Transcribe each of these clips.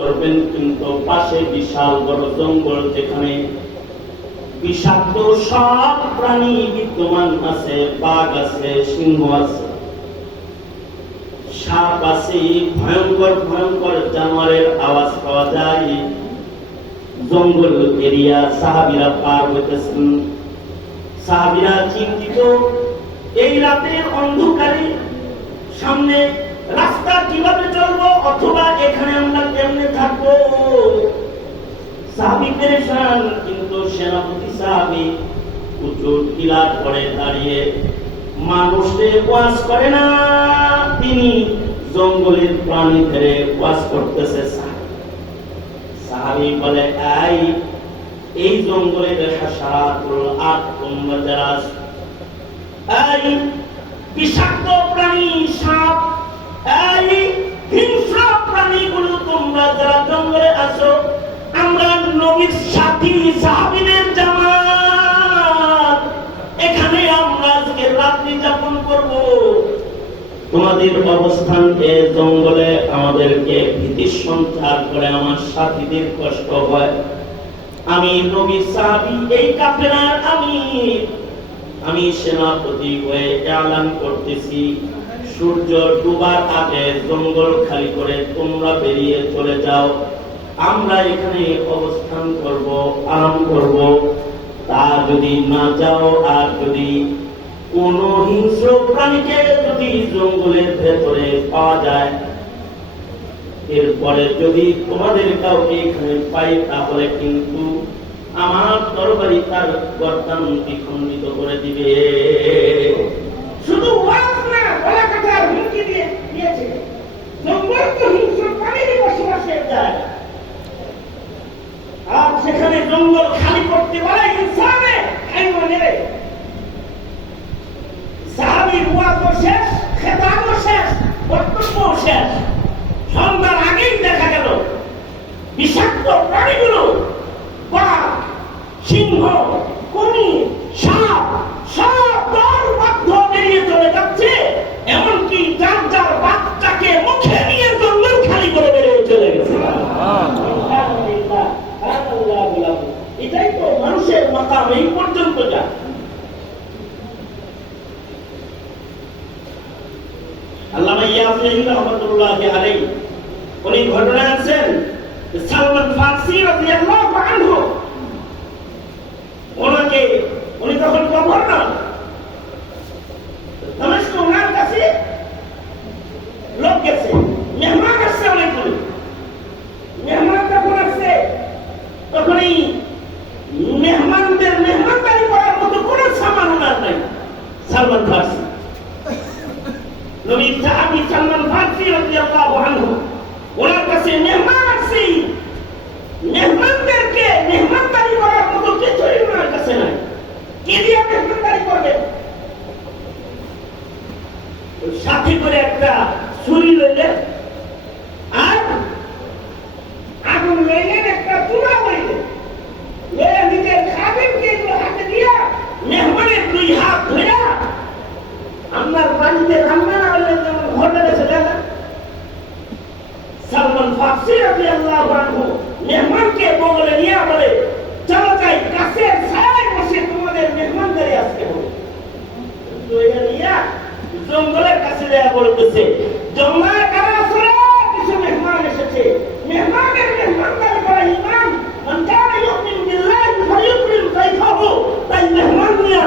করবেন, কিন্তু পাশে বিশাল বড় জঙ্গল, যেখানে বিষাক্ত সব প্রাণী বিদ্যমান আছে। বাঘ আছে, সিংহ আছে, সাপ আছে, ভয়ঙ্কর ভয়ঙ্কর জানোয়ারের আওয়াজ পাওয়া যায়। জঙ্গল এরিয়া সাহাবীরা পার হইতেছেন। সাহাবীরা চিন্তিত, এই রাতের অন্ধকারে সামনে রাস্তা কিভাবে চলবো, অথবা এখানে আমরা কেমনে থাকবো। সাহাবী পেরেশান, কিন্তু সেনাপতি সাহাবী উঁচু টিলার পরে দাঁড়িয়ে মানুষকে ওয়াজ করে না, তিনি জঙ্গলের প্রাণীদের ওয়াজ করতেছে। সাহাবী বলে, এই জঙ্গলের হাসারাতুল তোমরা যারা এই বিষাক্ত প্রাণী, সাপ, এই হিংস্র প্রাণীগুলো তোমরা যারা জঙ্গলে আসো, আমরা নবীর সাথী সাহাবীদের জামাত, এখানে আমরা আজকে রাত্রি যাপন করব। তোমাদের অবস্থান এ জঙ্গলে আমাদেরকে ভীতি সঞ্চার করে, আমার সাথীদের কষ্ট হয়। আমি নবীর সাহাবী, এই কাফেলার আমি সেনাপতি হয়ে এলান করতেছি, সূর্য ডুবার আগে জঙ্গল খালি করে তোমরা বেরিয়ে চলে যাও। আমরা এখানে অবস্থান করব, আরাম করব। তা যদি না যাও, আর যদি কোন হিংস্র প্রাণীকে যদি জঙ্গলের ভেতরে পাওয়া যায়, এরপরে যদি তোমাদের কাউকে এখানে পাই, তাহলে কিন্তু আমার তরবারি তার গর্দান দ্বিখণ্ডিত করে দিবে। শুধু ওয়াজ না, গলা কাটার হুমকি দিয়েছে। জঙ্গল তো হিংস্র প্রাণীরই বসবাসের জায়গা, আর সেখানে জঙ্গল খালি করতে পারে ইনসানে আইনে। সাহাবীর ওয়াজও শেষ, খেতাবও শেষ, বক্তব্যও শেষ। সন্ধ্যার আগেই দেখা গেল বিষাক্ত প্রাণীগুলো, বাঘ, সিংহ, কুমির, সাপ সব দলবদ্ধ বেরিয়ে চলে যাচ্ছে। এমনকি যার যার বাচ্চাকে মুখে নিয়ে জঙ্গল খালি করে বেরিয়ে চলে গেছে। এটাই তো মানুষের মাকাম, এই পর্যন্ত যা। আল্লামা ইয়াসিন রাহমাতুল্লাহি আলাইহি উনি ঘটনা আছেন, সালমান ফারসি রাদিয়াল্লাহু আনহু, উনি তখন গভর্নর, দামেস্ক, ওনার কাছে লোক গেছে, মেহমান আসছে অনেকগুলো। মেহমান যখন আসছে, তখনই মেহমানদের মেহমানদারি করার মতো কোন সামান ওনার নাই। সালমান ফারসি, নবীর সাহাবী সালমান ফারসি রাদিয়াল্লাহু আনহু, ওনার কাছে মেহমান আসছে। মেহমানদেরকে মেহমানদারি করার মতো কিছুই ওনার কাছে নাই। কি দিয়ে মেহমানদারি করবে? সাথে করে একটা ছুরি লইলেন, আর আগুন লইলেন, একটা চুলা লইলেন, লইয়া নিজের খাদেমকে হাতে দিয়া মেহমানের দুই হাত ধইরা, আপনার বাড়িতে রান্না না হলে যেমন হোটেলে চলে না, সালমান ফারসি রাদিয়াল্লাহু আনহু মেহমানকে বগলে নিয়ে বলে, চলো যাই গাছের ছায়ায় বসে তোমাদের মেহমানদারি আজকে হবে। জঙ্গলের কাছে দেয়া বলতেছে, জঙ্গলের কারা আসলে কিছু মেহমান এসেছে, মেহমানের মেহমানদারি করা ইমান, মান কানা ইউমিনু বিল্লাহি ফালিউকরিম যায়ফাহু। তাই মেহমান নিয়ে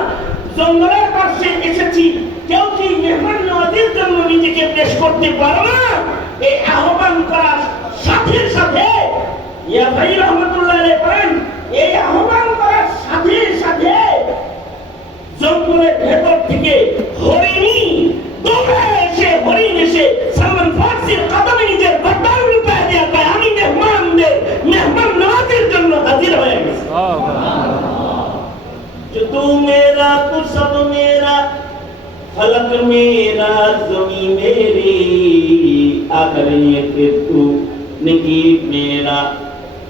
জঙ্গলের পাশে এসেছি, কেউ কি মেহমান নওয়াজির জন্য নিজেকে পেশ করতে পারো না? এই আহ্বান করার সাথে সাথে ইয়া ভাই রহমাতুল্লাহ আলাইহি বলেন, এই আহ্বান করার সাথে সাথে জঙ্গলের ভেতর থেকে হরিণী দৌড়ে এসে, হরিণ এসে সালমান ফারসির কদমে নিজের গর্দান লুটিয়ে দেয়া কয়, আমি মেহমান নওয়াজির জন্য হাজির হয়ে গেছি। जो तू मेरा तू सब मेरा, फलक मेरा ज़मीं मेरी, अगर ये कि तू नहीं मेरा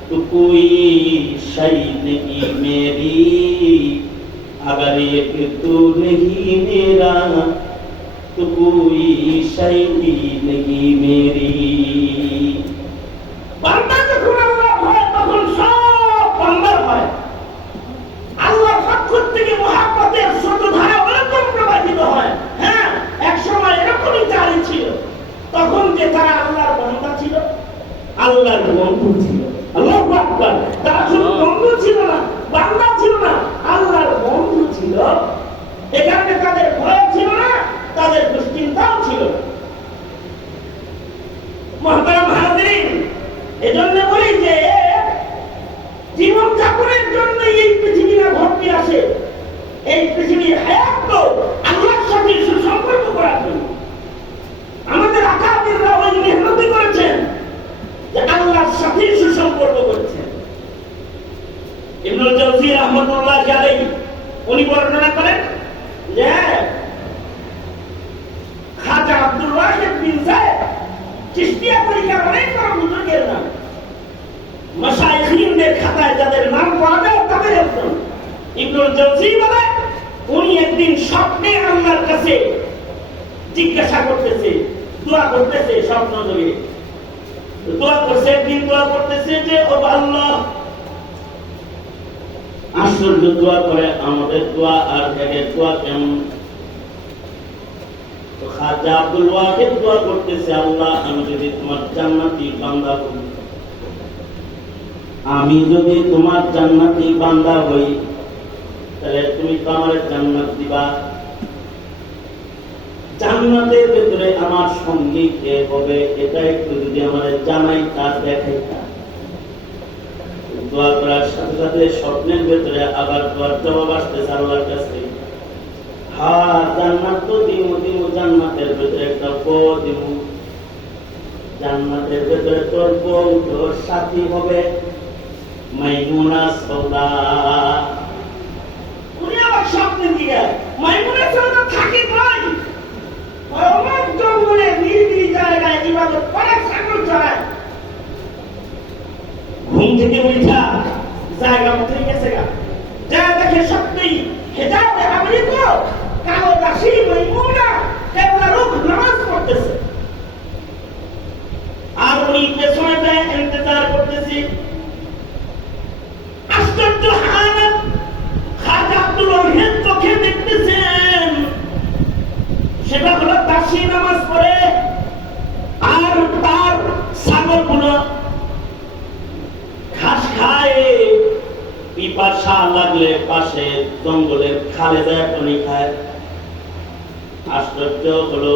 तो कोई शय नहीं मेरी, अगर ये कि तू नहीं मेरा तो कोई शय नहीं मेरी। আল্লাহর বন্ধু ছিল। আল্লাহু আকবার। তারা শুধু বন্ধু ছিল না, বান্দা ছিল না, আল্লাহর বন্ধু ছিল। এ কারণে তাদের ভয় ছিল না, তাদের দুশ্চিন্তাও ছিল না। মুহতারাম হাজিরিন, এজন্য বলি যে জীবন যাপনের জন্য এই পৃথিবীতে ভর্তি আছে। এই পৃথিবীর হায়াত তো আল্লাহর সাথে সুসম্পর্ক করার জন্য। আমাদের আকাবিররা ওই মেহনতি করেছেন যে আল্লাহর সাথে সুসম্পর্ক করেছেন। ইবনুল জাওজি রাহমাতুল্লাহ আলাইহি উনি বর্ণনা করেন যে খাজা আব্দুল ওয়াহিদ বিন যায়েদ চিশতিয়া তরিকার অনেক বড় বুজুর্গের নাম। মাশায়েখিনদের খাতায় যাদের নাম পাওয়া যায় তাদের একজন। ইবনুল জাওজি বলে উনি একদিন স্বপ্নে আল্লাহর কাছে জিজ্ঞাসা করতেছে, দোয়া করতেছে, স্বপ্ন ধরে দোয়া করছে। একদিন দোয়া করতেছে যে ও আল্লাহ, আশ্চর্য দোয়া করে, আমাদের দোয়া আর এদের দোয়া কেমন? তো খাজা আব্দুল ওয়াহিদ দোয়া করতেছে, আল্লাহ আমি যদি তোমার জান্নাতি বান্দা হই, আমি যদি তোমার জান্নাতি বান্দা হই, তাহলে তুমি তো আমার জান্নাত দিবা। জান্নাতের ভিতরে আমার সঙ্গী কে হবে এটা একটু যদি আমাদের জানাই, তার দেখাই। দোয়া করার সাথে সাথে স্বপ্নের ভেতরে আবার দোয়ার জবাব আসতেছে আল্লাহর কাছে, হ্যাঁ জান্নাত তো দিমু দিমু, জান্নাতের ভেতরে একটা বউ দিমু, জান্নাতের ভেতরে তোর বউ তোর সাথী হবে মাইমুনা সওদা। উনি আবার স্বপ্নে দিয়ে মাইমুনা সওদা থাকে ভাই অনেক জঙ্গলে নিরিবিলি জায়গায় ইবাদত করে, ছাগল চড়ায়। ঘুম থেকে উঠা জায়গা মতো গেছে গা, যা দেখে সত্যি হেজাবে আবৃত কালো দাসী মাইমুনা কেবলা রূপ নামাজ পড়তেছে। আর উনি পেছনে ইন্তজার করতেছি। আশ্চর্য হালত, খাজা আব্দুল ওয়াহিদ চোখে দেখতেছেন সেটা হলো দাসী নামাজ পড়ে আর তার ছাগলগুলো ঘাস খায়, পিপাসা লাগলে পাশে জঙ্গলের খালে যায় পানি খায়। আশ্চর্য হলো,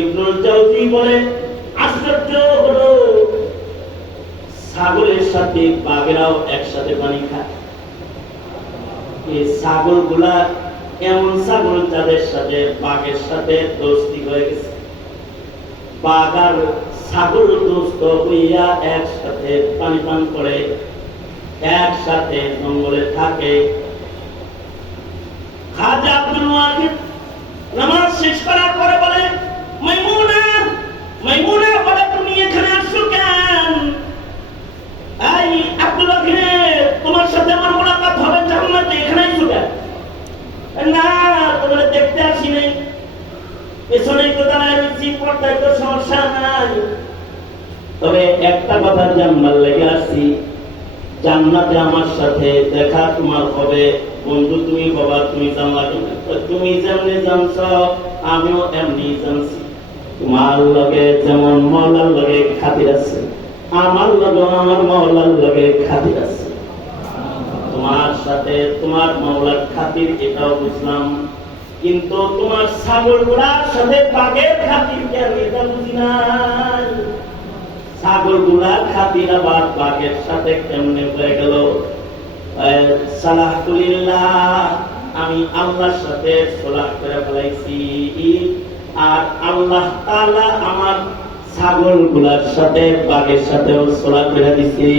ইবনুল জাওজি বলে আশ্চর্য হলো ছাগলের সাথে বাঘেরাও একসাথে পানি খায়। এই ছাগলগুলা এমন ছাগল যাদের সাথে বাঘের সাথে দোস্তি হয়ে গেছে। বাঘ আর ছাগল দোস্ত হইয়া একসাথে পানি পান করে, একসাথে জঙ্গলে থাকে। খাজা আব্দুল ওয়াহিদ নামাজ শেষ করার পরে বলে, মাইমুনা, মাইমুনা বলে তুমি এখানে আসছো কেন? এই আব্দুল ওয়াহিদ, তোমার সাথে আমার মুলাকাত হবে জান্নাতে, এখানে আসছো কেন? না, তোমরা দেখতে আসি নাই, পেছনেই তো দাঁড়ায় রয়েছি, পর্দায় তো সমস্যা নাই। তবে একটা কথা জানবার লেগে আসছি, জান্নাতে আমার সাথে দেখা তোমার হবে, বন্ধু তুমি বাবা, তুমি জানলা, তুমি যেমনি জানছ আমিও এমনি জানছি। তোমার লগে যেমন মওলার লগে খাতির আছে, আমার লগে আমার মওলার লগে খাতির আছে। তোমার সাথে তোমার মওলার খাতির এটাও বুঝলাম, কিন্তু তোমার ছাগলগুলার সাথে বাঘের খাতির কেন এটা বুঝি নাই। ছাগলগুলার খাতির আবার বাঘের সাথে কেমনে হয়ে গেল? সালাহতুলিল্লাহ, আমি আল্লাহর সাথে সলাহ করে ফেলাইছি, আর আল্লাহ তাআলা আমার ছাগলগুলার সাথে বাঘের সাথেও সলাহ করে দিছি।